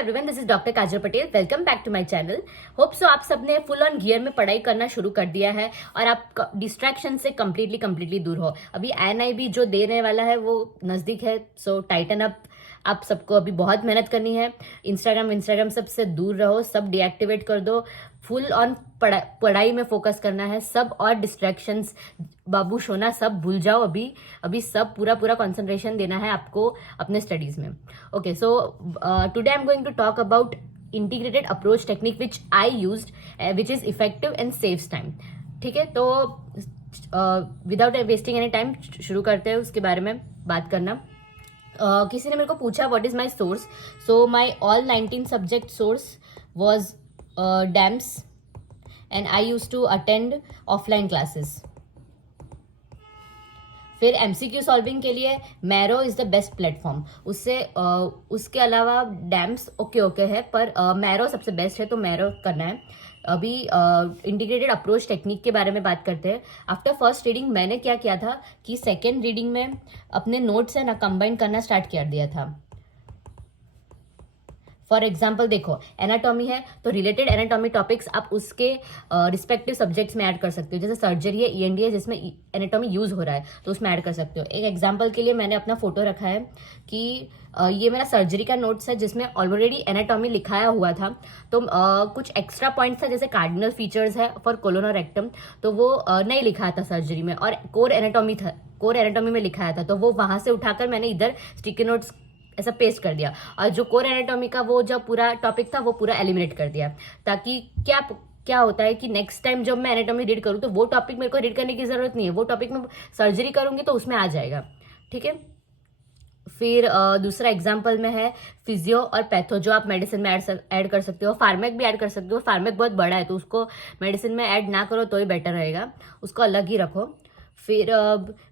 Everyone, this is doctor Kajal Patel. Welcome back to my channel. Hope so आप सबने full on gear में पढ़ाई करना शुरू कर दिया है और आप डिस्ट्रैक्शन से कम्प्लीटली दूर हो। अभी NIB जो देने वाला है वो नज़दीक है, सो टाइटन अप। आप सबको अभी बहुत मेहनत करनी है। इंस्टाग्राम सबसे दूर रहो, सब डीएक्टिवेट कर दो। फुल ऑन पढ़ाई में फोकस करना है। सब और डिस्ट्रैक्शंस, बाबू सोना सब भूल जाओ। अभी सब पूरा कंसंट्रेशन देना है आपको अपने स्टडीज में। Okay, so today I am going to talk about integrated approach technique which I used, which is effective and saves time. ठीक है, तो विदाउट वेस्टिंग एनी टाइम शुरू करते हैं उसके बारे में बात करना। किसी ने मेरे को पूछा what is my source, so my all 19 subject source was DAMS and I used to attend offline classes. फिर MCQ सॉल्विंग के लिए Marrow is the best platform. उसके अलावा डैम्स ओके है, पर मैरो सबसे बेस्ट है, तो मैरो करना है। अभी इंटीग्रेटेड अप्रोच टेक्निक के बारे में बात करते हैं। आफ्टर फर्स्ट रीडिंग मैंने क्या किया था कि सेकेंड रीडिंग में अपने नोट्स है ना कंबाइन करना स्टार्ट कर दिया था। फॉर एग्जाम्पल देखो, एनाटॉमी है तो रिलेटेड एनाटॉमी टॉपिक्स आप उसके रिस्पेक्टिव सब्जेक्ट्स में ऐड कर सकते हो। जैसे सर्जरी है, END है, जिसमें एनाटॉमी यूज हो रहा है तो उसमें ऐड कर सकते हो। एक एग्जाम्पल के लिए मैंने अपना फोटो रखा है कि ये मेरा सर्जरी का नोट्स है जिसमें ऑलरेडी एनाटॉमी लिखाया हुआ था, तो कुछ एक्स्ट्रा पॉइंट्स था जैसे कार्डिनल फीचर्स है फॉर कोलोनोरेक्टम, तो वो नहीं लिखा था सर्जरी में, और कोर एनाटॉमी में लिखाया था, तो वो वहां से उठाकर मैंने इधर स्टिकी नोट्स ऐसा पेस्ट कर दिया, और जो कोर एनाटॉमी का वो जो पूरा टॉपिक था वो पूरा एलिमिनेट कर दिया, ताकि क्या होता है कि नेक्स्ट टाइम जब मैं एनाटॉमी रीड करूँ तो वो टॉपिक मेरे को रीड करने की जरूरत नहीं है, वो टॉपिक में सर्जरी करूंगी तो उसमें आ जाएगा। ठीक है, फिर दूसरा एग्जाम्पल में है फिजियो और पैथो, जो आप मेडिसिन में ऐड कर सकते हो। फार्मेक भी ऐड कर सकते हो। फार्मेक बहुत बड़ा है तो उसको मेडिसिन में ऐड ना करो तो ही बेटर रहेगा, उसको अलग ही रखो। फिर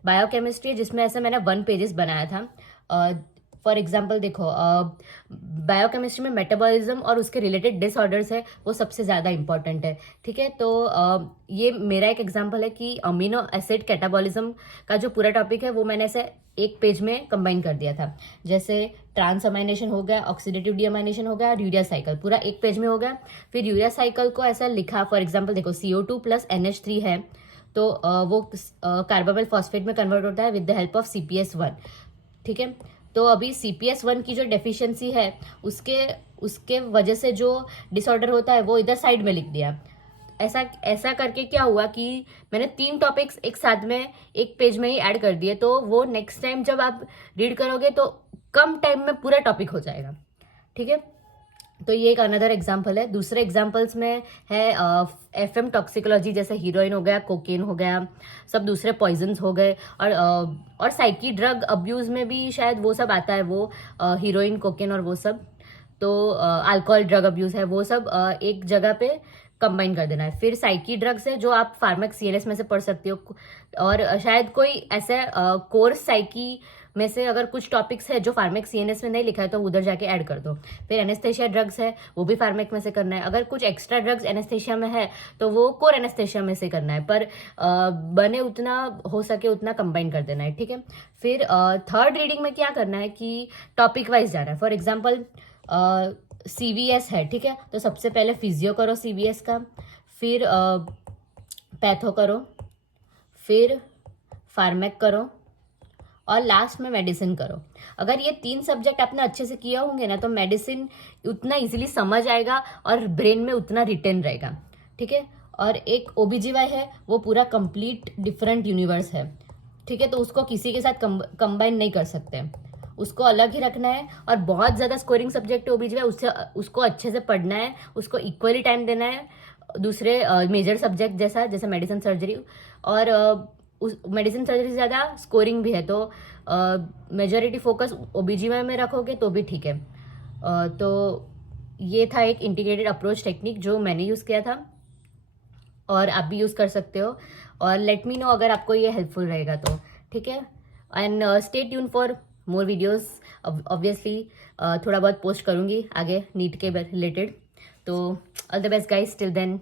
बायोकेमिस्ट्री है जिसमें ऐसे मैंने 1 पेजेस बनाया था। फॉर एग्जाम्पल देखो, बायोकेमिस्ट्री में मेटाबॉलिज्म और उसके रिलेटेड डिसऑर्डर्स है, वो सबसे ज़्यादा इंपॉर्टेंट है। ठीक है, तो ये मेरा एक एग्जाम्पल है कि अमीनो एसिड कैटाबॉलिज्म का जो पूरा टॉपिक है वो मैंने ऐसे 1 पेज में कंबाइन कर दिया था। जैसे ट्रांसअमाइनेशन हो गया, ऑक्सीडेटिव डीअमाइनेशन हो गया और यूरिया साइकिल पूरा 1 पेज में हो गया। फिर यूरिया साइकिल को ऐसा लिखा, फॉर एग्जाम्पल देखो CO2 + NH3 है, तो वो कार्बामेल फॉस्फेट में कन्वर्ट होता है with the help of CPS1। ठीक है, तो अभी CPS1 की जो डेफिशिएंसी है उसके वजह से जो डिसऑर्डर होता है वो इधर साइड में लिख दिया। ऐसा करके क्या हुआ कि मैंने 3 टॉपिक्स एक साथ में 1 पेज में ही ऐड कर दिए, तो वो नेक्स्ट टाइम जब आप रीड करोगे तो कम टाइम में पूरा टॉपिक हो जाएगा। ठीक है, तो ये एक अनदर एग्जाम्पल है। दूसरे एग्जाम्पल्स में है FM टॉक्सिकोलॉजी, जैसे हीरोइन हो गया, कोकेन हो गया, सब दूसरे पॉइजन्स हो गए, और साइकी ड्रग अब्यूज में भी शायद वो सब आता है, वो हीरोइन, कोकेन और वो सब। तो अल्कोहल ड्रग अब्यूज है, वो सब एक जगह पे कंबाइन कर देना है। फिर साइकी ड्रग्स है जो आप फार्मेक CNS में से पढ़ सकते हो, और शायद कोई ऐसे कोर्स साइकी में से अगर कुछ टॉपिक्स है जो फार्मेक CNS में नहीं लिखा है तो उधर जाके ऐड कर दो। फिर एनेस्थेशिया ड्रग्स है, वो भी फार्मेक में से करना है। अगर कुछ एक्स्ट्रा ड्रग्स एनेस्थेशिया में है तो वो कोर एनेस्थेशिया में से करना है, पर बने उतना हो सके उतना कंबाइन कर देना है। ठीक है, फिर थर्ड रीडिंग में क्या करना है कि टॉपिक वाइज जाना है। फॉर एग्जाम्पल CVS है, ठीक है, तो सबसे पहले फिजियो करो CVS का, फिर पैथो करो, फिर फार्मेक करो, और लास्ट में मेडिसिन करो। अगर ये 3 सब्जेक्ट आपने अच्छे से किया होंगे ना तो मेडिसिन उतना इजीली समझ आएगा और ब्रेन में उतना रिटेन रहेगा। ठीक है, और एक OBGY है, वो पूरा कंप्लीट डिफरेंट यूनिवर्स है। ठीक है, तो उसको किसी के साथ कंबाइन नहीं कर सकते, उसको अलग ही रखना है। और बहुत ज़्यादा स्कोरिंग सब्जेक्ट OBGY, उसको अच्छे से पढ़ना है, उसको इक्वली टाइम देना है दूसरे मेजर सब्जेक्ट जैसे मेडिसिन सर्जरी, और उस मेडिसिन सर्जरी से ज़्यादा स्कोरिंग भी है, तो मेजॉरिटी फोकस OBGY में रखोगे तो भी ठीक है। तो ये था एक इंटीग्रेटेड अप्रोच टेक्निक जो मैंने यूज़ किया था, और आप भी यूज़ कर सकते हो। और लेट मी नो अगर आपको ये हेल्पफुल रहेगा तो। ठीक है, and stay tune for more videos. Obviously थोड़ा बहुत पोस्ट करूँगी आगे नीट के रिलेटेड। तो all the best guys, till then.